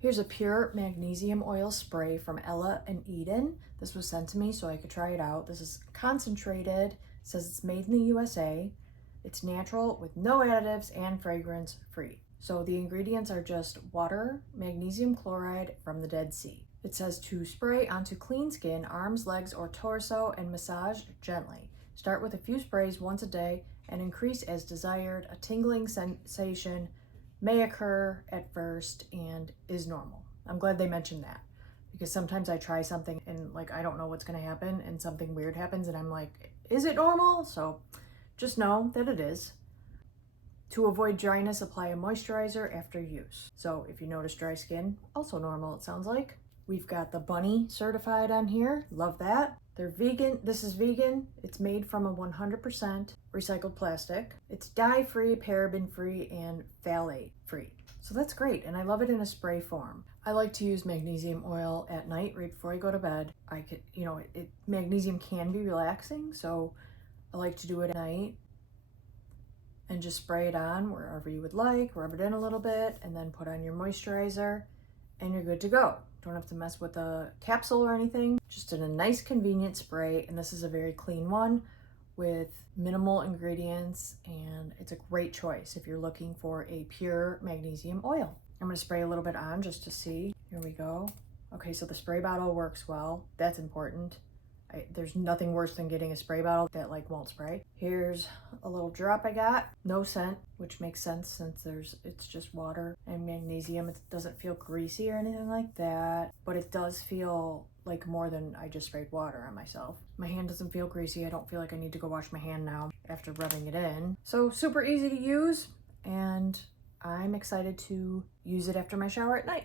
Here's a pure magnesium oil spray from Ella and Eden. This was sent to me so I could try it out. This is concentrated. It says it's made in the USA. It's natural with no additives and fragrance free. So the ingredients are just water, magnesium chloride from the Dead Sea. It says to spray onto clean skin, arms, legs, or torso and massage gently. Start with a few sprays once a day and increase as desired. A tingling sensation may occur at first and is normal. I'm glad they mentioned that, because sometimes I try something and like I don't know what's going to happen and something weird happens and I'm like, is it normal? So just know that it is. To avoid dryness, apply a moisturizer after use. So if you notice dry skin, also normal it sounds like. We've got the Bunny certified on here. Love that. They're vegan. This is vegan. It's made from a 100% recycled plastic. It's dye-free, paraben-free, and phthalate-free. So that's great, and I love it in a spray form. I like to use magnesium oil at night right before I go to bed. I could, magnesium can be relaxing, so I like to do it at night and just spray it on wherever you would like, rub it in a little bit, and then put on your moisturizer, and you're good to go. Don't have to mess with a capsule or anything. Just in a nice convenient spray, and this is a very clean one with minimal ingredients, and it's a great choice if you're looking for a pure magnesium oil. I'm gonna spray a little bit on just to see. Here we go. Okay, so the spray bottle works well. That's important. There's nothing worse than getting a spray bottle that won't spray. Here's a little drop I got. No scent, which makes sense since it's just water and magnesium. It doesn't feel greasy or anything like that, but it does feel like more than I just sprayed water on myself. My hand doesn't feel greasy. I don't feel like I need to go wash my hand now after rubbing it in. So super easy to use, and I'm excited to use it after my shower at night.